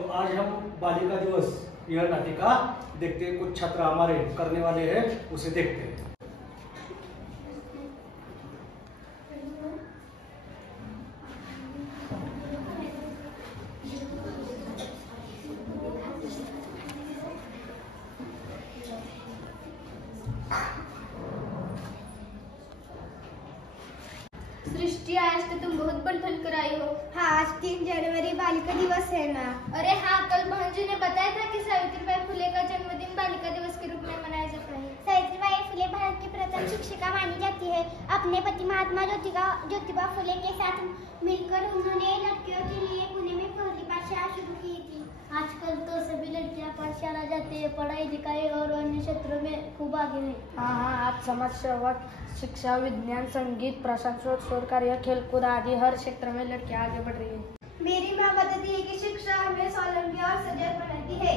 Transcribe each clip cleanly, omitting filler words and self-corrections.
तो आज हम बालिका दिवस यह नाटिका देखते हैं। कुछ छात्र हमारे करने वाले हैं, उसे देखते हैं। सृष्टि, आज तो तुम बहुत बढ़ कर आई हो। हाँ, आज 3 जनवरी बालिका दिवस है ना। अरे हाँ, कल बहन जी ने बताया था कि सावित्रीबाई फुले का जन्मदिन बालिका दिवस के रूप में मनाया जाता है। सावित्रीबाई फुले भारत की प्रथम शिक्षिका मानी जाती है। अपने पति महात्मा ज्योतिबा फुले के साथ मिलकर उन्होंने लड़कियों के लिए पुणे में पहली पाठशाला शुरू की थी। आजकल तो सभी लड़कियां पाठशाला जाती है, पढ़ाई लिखाई और अन्य क्षेत्रों में खूब आगे है। हाँ, आज समाज सेवा, शिक्षा, विज्ञान, संगीत, प्रशासन, शोध कार्य, खेलकूद आदि हर क्षेत्र में लड़कियां आगे बढ़ रही है। मेरी माँ बताती है कि शिक्षा हमें स्वावलंबी और सजग बनाती है।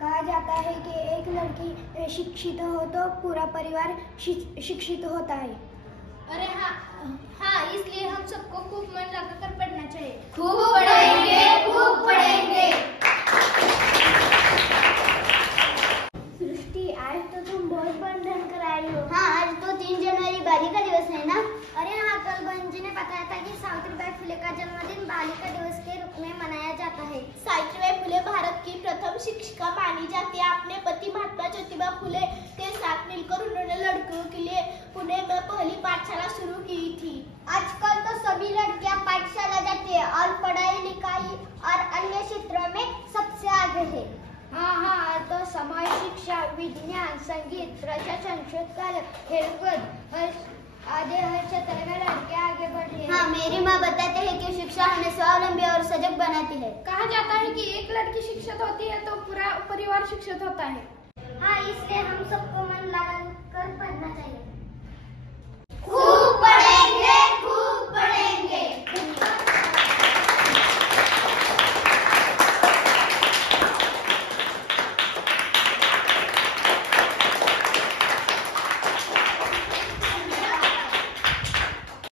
कहा जाता है कि एक लड़की शिक्षित हो तो पूरा परिवार शिक्षित होता है। अरे हाँ, इसलिए हम सबको खूब मन लगाकर पढ़ना चाहिए। खूब पढ़ेंगे, खूब पढ़ेंगे। सृष्टि, आज तो तुम बहुत बंधन कर आई हो। हाँ, आज तो 3 जनवरी बालिका दिवस है ना। अरे हाँ, कल बहन जी ने बताया था कि सावित्रीबाई फुले का जन्मदिन बालिका दिवस के रूप में मनाया जाता है। सावित्रीबाई फुले भारत की प्रथम शिक्षिका मानी जाती है। अपने पति महात्मा ज्योतिबा फुले के साथ मिलकर उन्होंने लड़कियों के लिए पुणे में पहली पाठशाला शुरू की थी। आजकल तो सभी लड़कियां पाठशाला जाती है और पढ़ाई लिखाई और अन्य क्षेत्रों में सबसे आगे है। हाँ, तो समाज, शिक्षा, विज्ञान, संगीत, प्रशासन, शोध कार्य, खेलकूद आदि हर क्षेत्र में लड़कियां आगे बढ़ रही है। हाँ, मेरी माँ बताते हैं कि शिक्षा हमें स्वावलंबी और सजग बनाती है। कहा जाता है कि एक लड़की शिक्षित होती है तो पूरा परिवार शिक्षित होता है। हाँ, इसलिए हम सबको मन लगा